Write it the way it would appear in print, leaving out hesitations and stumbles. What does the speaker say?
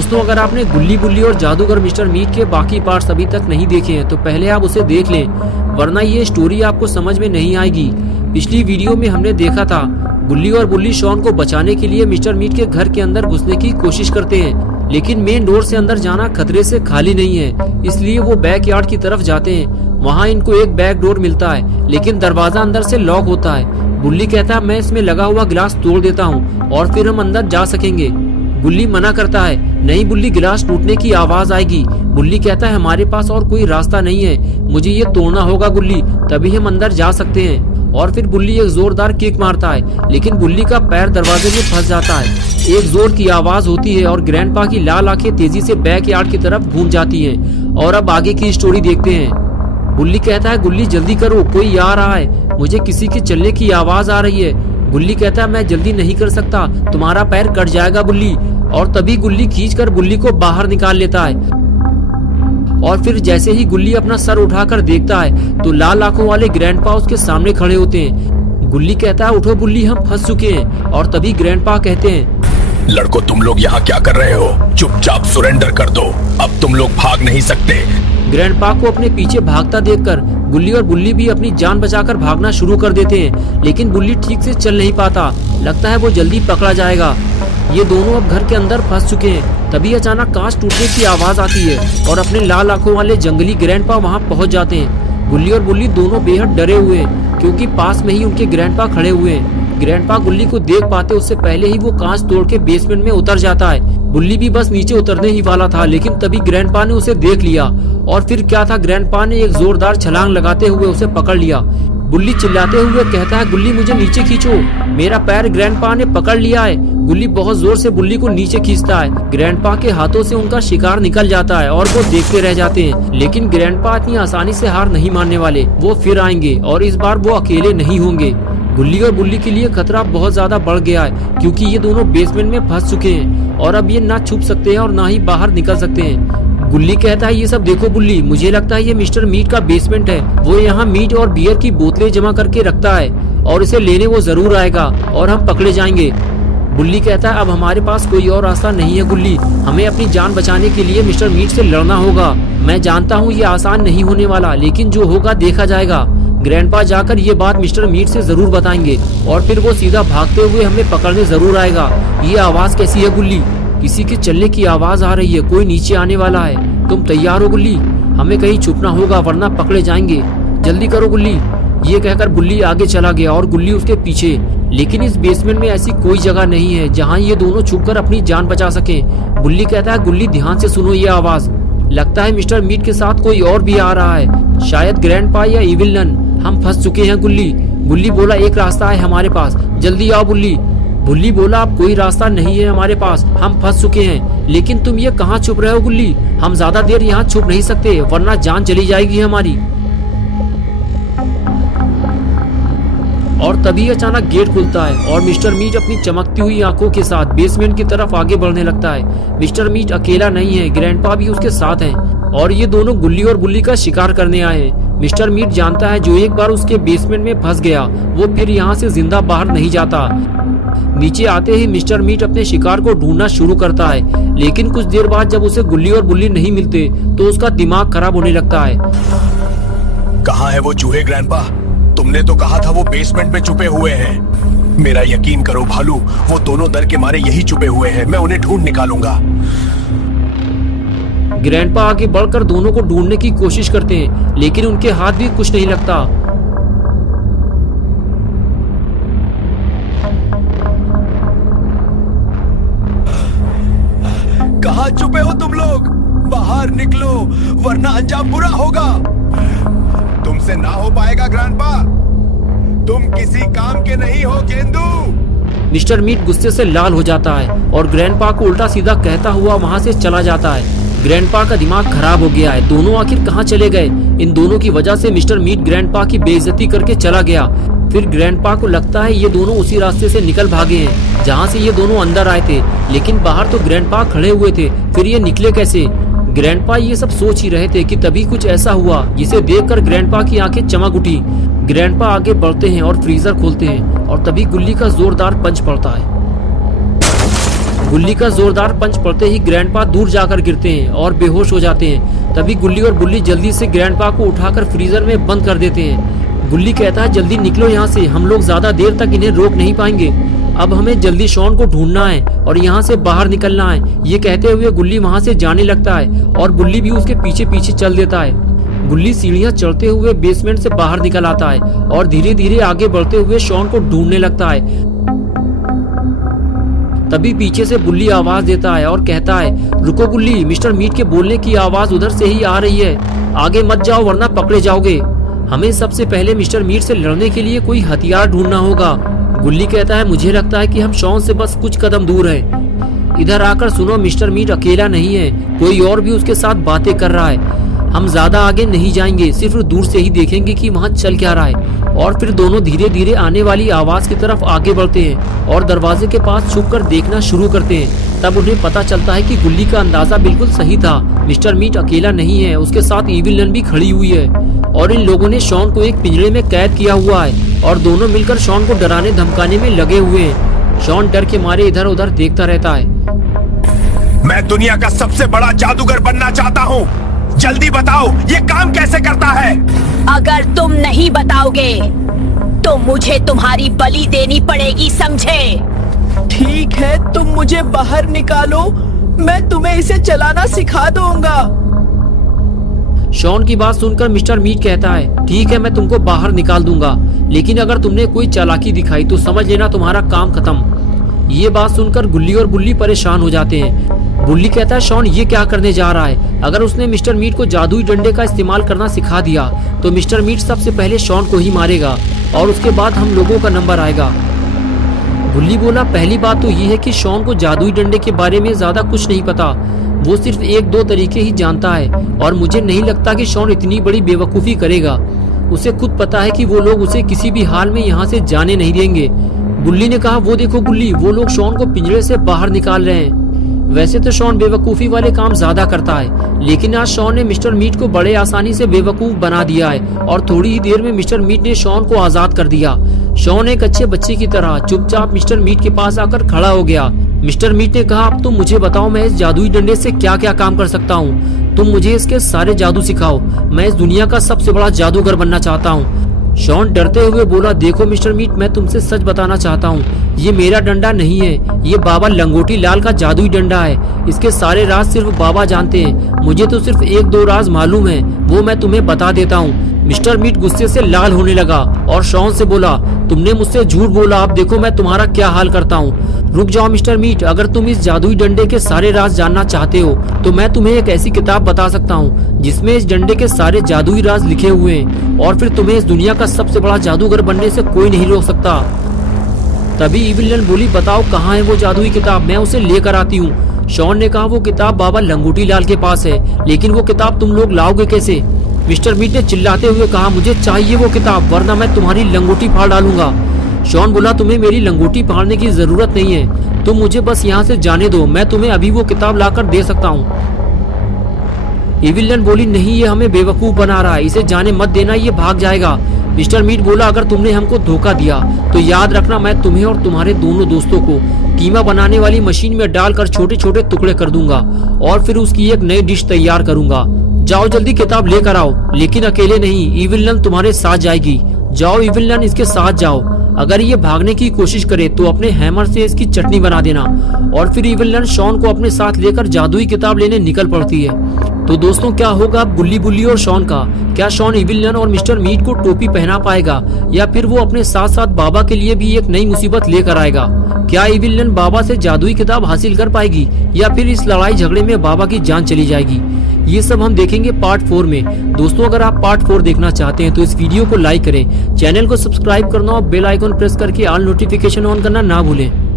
दोस्तों, अगर आपने गुल्ली बुल्ली और जादूगर मिस्टर मीट के बाकी पार्ट्स अभी तक नहीं देखे हैं तो पहले आप उसे देख लें, वरना ये स्टोरी आपको समझ में नहीं आएगी। पिछली वीडियो में हमने देखा था गुल्ली और बुल्ली शॉन को बचाने के लिए मिस्टर मीट के घर के अंदर घुसने की कोशिश करते हैं, लेकिन मेन डोर से अंदर जाना खतरे से खाली नहीं है, इसलिए वो बैकयार्ड की तरफ जाते हैं। वहाँ इनको एक बैक डोर मिलता है, लेकिन दरवाजा अंदर से लॉक होता है। बुल्ली कहता है मैं इसमें लगा हुआ गिलास तोड़ देता हूँ और फिर हम अंदर जा सकेंगे। बुल्ली मना करता है, नहीं बुल्ली, गिलास टूटने की आवाज आएगी। बुल्ली कहता है हमारे पास और कोई रास्ता नहीं है, मुझे ये तोड़ना होगा बुल्ली, तभी हम अंदर जा सकते हैं। और फिर बुल्ली एक जोरदार किक मारता है, लेकिन बुल्ली का पैर दरवाजे में फंस जाता है। एक जोर की आवाज होती है और ग्रैंडपा की लाल आंखें तेजी से बैकयार्ड की तरफ घूम जाती हैं। और अब आगे की स्टोरी देखते हैं। बुल्ली कहता है गुल्ली जल्दी करो, कोई आ रहा है, मुझे किसी के चलने की आवाज आ रही है। गुल्ली कहता है मैं जल्दी नहीं कर सकता, तुम्हारा पैर कट जाएगा बुल्ली। और तभी गुल्ली खींचकर बुल्ली को बाहर निकाल लेता है। और फिर जैसे ही गुल्ली अपना सर उठाकर देखता है तो लाल आंखों वाले ग्रैंडपा उसके सामने खड़े होते हैं। गुल्ली कहता है उठो बुल्ली, हम फंस चुके हैं। और तभी ग्रैंडपा कहते हैं लड़को, तुम लोग यहाँ क्या कर रहे हो? चुपचाप सरेंडर कर दो, अब तुम लोग भाग नहीं सकते। ग्रैंडपा को अपने पीछे भागता देखकर गुल्ली और बुल्ली भी अपनी जान बचाकर भागना शुरू कर देते हैं, लेकिन बुल्ली ठीक से चल नहीं पाता, लगता है वो जल्दी पकड़ा जाएगा। ये दोनों अब घर के अंदर फंस चुके हैं। तभी अचानक कांच टूटने की आवाज आती है और अपने लाल आंखों वाले जंगली ग्रैंडपा वहाँ पहुँच जाते हैं। गुल्ली और बुल्ली दोनों बेहद डरे हुए हैं, क्योंकि पास में ही उनके ग्रैंडपा खड़े हुए हैं। ग्रैंडपा गुल्ली को देख पाते उससे पहले ही वो कांच तोड़ के बेसमेंट में उतर जाता है। बुल्ली भी बस नीचे उतरने ही वाला था, लेकिन तभी ग्रैंडपा ने उसे देख लिया। और फिर क्या था, ग्रैंडपा ने एक जोरदार छलांग लगाते हुए उसे पकड़ लिया। बुल्ली चिल्लाते हुए कहता है गुल्ली मुझे नीचे खींचो, मेरा पैर ग्रैंडपा ने पकड़ लिया है। गुल्ली बहुत जोर से बुल्ली को नीचे खींचता है। ग्रैंडपा के हाथों से उनका शिकार निकल जाता है और वो देखते रह जाते हैं, लेकिन ग्रैंडपा इतनी आसानी से हार नहीं मानने वाले। वो फिर आएंगे और इस बार वो अकेले नहीं होंगे। गुल्ली और बुल्ली के लिए खतरा बहुत ज्यादा बढ़ गया है, क्योंकि ये दोनों बेसमेंट में फंस चुके हैं और अब ये ना छुप सकते हैं और ना ही बाहर निकल सकते हैं। गुल्ली कहता है ये सब देखो बुल्ली, मुझे लगता है ये मिस्टर मीट का बेसमेंट है। वो यहाँ मीट और बियर की बोतलें जमा करके रखता है और इसे लेने वो जरूर आएगा और हम पकड़े जाएंगे। बुल्ली कहता है अब हमारे पास कोई और रास्ता नहीं है गुल्ली, हमें अपनी जान बचाने के लिए मिस्टर मीट से लड़ना होगा। मैं जानता हूँ ये आसान नहीं होने वाला, लेकिन जो होगा देखा जाएगा। ग्रैंडपा जाकर ये बात मिस्टर मीट से जरूर बताएंगे और फिर वो सीधा भागते हुए हमें पकड़ने जरूर आएगा। ये आवाज कैसी है गुल्ली? किसी के चलने की आवाज आ रही है, कोई नीचे आने वाला है। तुम तैयार हो गुल्ली? हमें कहीं छुपना होगा वरना पकड़े जाएंगे, जल्दी करो गुल्ली। ये कहकर बुल्ली आगे चला गया और गुल्ली उसके पीछे। लेकिन इस बेसमेंट में ऐसी कोई जगह नहीं है जहाँ ये दोनों छुपकर अपनी जान बचा सके। बुल्ली कहता है गुल्ली ध्यान से सुनो ये आवाज, लगता है मिस्टर मीट के साथ कोई और भी आ रहा है, शायद ग्रैंडपा या इविल नन। हम फंस चुके हैं गुल्ली। बुल्ली बोला एक रास्ता है हमारे पास, जल्दी आओ बुल्ली। बुल्ली बोला अब कोई रास्ता नहीं है हमारे पास, हम फंस चुके हैं। लेकिन तुम ये कहाँ छुप रहे हो गुल्ली? हम ज्यादा देर यहाँ छुप नहीं सकते वरना जान चली जाएगी हमारी। और तभी अचानक गेट खुलता है और मिस्टर मीट अपनी चमकती हुई आंखों के साथ बेसमेंट की तरफ आगे बढ़ने लगता है। मिस्टर मीट अकेला नहीं है, ग्रैंडपा भी उसके साथ हैं और ये दोनों गुल्ली और बुल्ली का शिकार करने आए हैं। मिस्टर मीट जानता है जो एक बार उसके बेसमेंट में फंस गया वो फिर यहाँ से जिंदा बाहर नहीं जाता। नीचे आते ही मिस्टर मीट अपने शिकार को ढूंढना शुरू करता है, लेकिन कुछ देर बाद जब उसे गुल्ली और बुल्ली नहीं मिलते तो उसका दिमाग खराब होने लगता है। कहाँ है वो चूहे ग्रैंडपा? तुमने तो कहा था वो बेसमेंट में छुपे हुए हैं। मेरा यकीन करो भालू, वो दोनों डर के मारे यही छुपे हुए हैं, मैं उन्हें ढूंढ निकालूंगा। ग्रैंडपा आगे बढ़कर दोनों को ढूंढने की कोशिश करते हैं, लेकिन उनके हाथ भी कुछ नहीं लगता। कहाँ छुपे हो तुम लोग? बाहर निकलो वरना अंजाम बुरा होगा। तुमसे ना हो पाएगा ग्रैंडपा, तुम किसी काम के नहीं हो गेंदू। मिस्टर मीट गुस्से से लाल हो जाता है और ग्रैंडपा को उल्टा सीधा कहता हुआ वहाँ से चला जाता है। ग्रैंडपा का दिमाग खराब हो गया है, दोनों आखिर कहाँ चले गए? इन दोनों की वजह से मिस्टर मीट ग्रैंडपा की बेइज्जती करके चला गया। फिर ग्रैंडपा को लगता है ये दोनों उसी रास्ते से निकल भागे हैं जहाँ से ये दोनों अंदर आए थे, लेकिन बाहर तो ग्रैंडपा खड़े हुए थे, फिर ये निकले कैसे? ग्रैंडपा ये सब सोच ही रहे थे कि तभी कुछ ऐसा हुआ जिसे देखकर ग्रैंडपा की आंखें चमक उठी। ग्रैंडपा आगे बढ़ते हैं और फ्रीजर खोलते हैं और तभी गुल्ली का जोरदार पंच पड़ता है। गुल्ली का जोरदार पंच पड़ते ही ग्रैंडपा दूर जाकर गिरते हैं और बेहोश हो जाते हैं। तभी गुल्ली और बुल्ली जल्दी से ग्रैंडपा को उठाकर फ्रीजर में बंद कर देते हैं। गुल्ली कहता है जल्दी निकलो यहाँ से, हम लोग ज्यादा देर तक इन्हें रोक नहीं पाएंगे। अब हमें जल्दी शॉन को ढूंढना है और यहाँ से बाहर निकलना है। ये कहते हुए गुल्ली वहाँ से जाने लगता है और बुल्ली भी उसके पीछे पीछे चल देता है। गुल्ली सीढ़ियाँ चढ़ते हुए बेसमेंट से बाहर निकल आता है और धीरे धीरे आगे बढ़ते हुए शॉन को ढूंढने लगता है। तभी पीछे से बुल्ली आवाज देता है और कहता है रुको गुल्ली, मिस्टर मीट के बोलने की आवाज उधर से ही आ रही है, आगे मत जाओ वरना पकड़े जाओगे। हमें सबसे पहले मिस्टर मीट से लड़ने के लिए कोई हथियार ढूंढना होगा। गुल्ली कहता है मुझे लगता है कि हम शॉन से बस कुछ कदम दूर हैं। इधर आकर सुनो, मिस्टर मीट अकेला नहीं है, कोई और भी उसके साथ बातें कर रहा है। हम ज्यादा आगे नहीं जाएंगे, सिर्फ दूर से ही देखेंगे कि वहाँ चल क्या रहा है। और फिर दोनों धीरे धीरे आने वाली आवाज की तरफ आगे बढ़ते हैं और दरवाजे के पास छुपकर देखना शुरू करते हैं। तब उन्हें पता चलता है कि गुल्ली का अंदाजा बिल्कुल सही था, मिस्टर मीट अकेला नहीं है, उसके साथ इविल नन भी खड़ी हुई है और इन लोगों ने शॉन को एक पिंजरे में कैद किया हुआ है और दोनों मिलकर शॉन को डराने धमकाने में लगे हुए हैं। शॉन डर के मारे इधर उधर देखता रहता है। मैं दुनिया का सबसे बड़ा जादूगर बनना चाहता हूँ, जल्दी बताओ ये काम कैसे करता है। अगर तुम नहीं बताओगे तो मुझे तुम्हारी बलि देनी पड़ेगी, समझे? ठीक है, तुम मुझे बाहर निकालो, मैं तुम्हें इसे चलाना सिखा दूंगा। शॉन की बात सुनकर मिस्टर मीट कहता है ठीक है, मैं तुमको बाहर निकाल दूंगा, लेकिन अगर तुमने कोई चालाकी दिखाई तो समझ लेना तुम्हारा काम खत्म। ये बात सुनकर गुल्ली और बुल्ली परेशान हो जाते हैं। बुल्ली कहता है शॉन ये क्या करने जा रहा है, अगर उसने मिस्टर मीट को जादुई डंडे का इस्तेमाल करना सिखा दिया तो मिस्टर मीट सबसे पहले शॉन को ही मारेगा और उसके बाद हम लोगों का नंबर आएगा। बुल्ली बोला पहली बात तो ये है कि शॉन को जादुई डंडे के बारे में ज्यादा कुछ नहीं पता, वो सिर्फ एक दो तरीके ही जानता है और मुझे नहीं लगता कि शॉन इतनी बड़ी बेवकूफ़ी करेगा। उसे खुद पता है कि वो लोग उसे किसी भी हाल में यहाँ से जाने नहीं देंगे। बुल्ली ने कहा वो देखो गुल्ली, वो लोग शॉन को पिंजरे से बाहर निकाल रहे हैं। वैसे तो शॉन बेवकूफ़ी वाले काम ज्यादा करता है, लेकिन आज शॉन ने मिस्टर मीट को बड़े आसानी से बेवकूफ बना दिया है और थोड़ी ही देर में मिस्टर मीट ने शॉन को आजाद कर दिया। शॉन एक अच्छे बच्चे की तरह चुपचाप मिस्टर मीट के पास आकर खड़ा हो गया। मिस्टर मीट ने कहा अब तुम मुझे बताओ मैं इस जादुई डंडे से क्या क्या काम कर सकता हूँ, तुम मुझे इसके सारे जादू सिखाओ, मैं इस दुनिया का सबसे बड़ा जादूगर बनना चाहता हूँ। शॉन डरते हुए बोला देखो मिस्टर मीट, मैं तुमसे सच बताना चाहता हूँ, ये मेरा डंडा नहीं है, ये बाबा लंगोटी लाल का जादुई डंडा है। इसके सारे राज सिर्फ बाबा जानते हैं, मुझे तो सिर्फ एक दो राज मालूम है, वो मैं तुम्हें बता देता हूँ। मिस्टर मीट गुस्से से लाल होने लगा और शॉन से बोला तुमने मुझसे झूठ बोला, अब देखो मैं तुम्हारा क्या हाल करता हूँ। रुक जाओ मिस्टर मीट, अगर तुम इस जादुई डंडे के सारे राज जानना चाहते हो तो मैं तुम्हें एक ऐसी किताब बता सकता हूँ जिसमें इस डंडे के सारे जादुई राज लिखे हुए हैं और फिर तुम्हें इस दुनिया का सबसे बड़ा जादूगर बनने से कोई नहीं रोक सकता। तभी इविल नन बोली बताओ कहाँ है वो जादुई किताब, मैं उसे लेकर आती हूँ। शॉन ने कहा वो किताब बाबा लंगोटी लाल के पास है, लेकिन वो किताब तुम लोग लाओगे कैसे? मिस्टर मीट ने चिल्लाते हुए कहा मुझे चाहिए वो किताब वरना मैं तुम्हारी लंगोटी फाड़ डालूंगा। शॉन बोला तुम्हें मेरी लंगोटी फाड़ने की जरूरत नहीं है, तुम मुझे बस यहाँ से जाने दो, मैं तुम्हें अभी वो किताब लाकर दे सकता हूँ। इविल नन बोली नहीं, ये हमें बेवकूफ बना रहा है, इसे जाने मत देना, ये भाग जाएगा। मिस्टर मीट बोला अगर तुमने हमको धोखा दिया तो याद रखना मैं तुम्हें और तुम्हारे दोनों दोस्तों को कीमा बनाने वाली मशीन में डालकर छोटे छोटे टुकड़े कर दूंगा और फिर उसकी एक नई डिश तैयार करूंगा। जाओ जल्दी किताब लेकर आओ, लेकिन अकेले नहीं, इविल नन तुम्हारे साथ जाएगी। जाओ इविल नन इसके साथ जाओ, अगर ये भागने की कोशिश करे तो अपने हैमर से इसकी चटनी बना देना। और फिर इविल नन शॉन को अपने साथ लेकर जादुई किताब लेने निकल पड़ती है। तो दोस्तों क्या होगा अब गुल्ली बुल्ली और शॉन का? क्या शॉन इविल नन और मिस्टर मीट को टोपी पहना पाएगा या फिर वो अपने साथ साथ बाबा के लिए भी एक नई मुसीबत लेकर आएगा? क्या इविल नन बाबा से जादुई किताब हासिल कर पाएगी या फिर इस लड़ाई झगड़े में बाबा की जान चली जाएगी? ये सब हम देखेंगे पार्ट 4 में। दोस्तों अगर आप पार्ट 4 देखना चाहते हैं तो इस वीडियो को लाइक करें, चैनल को सब्सक्राइब करना और बेल आइकन प्रेस करके ऑल नोटिफिकेशन ऑन करना ना भूलें।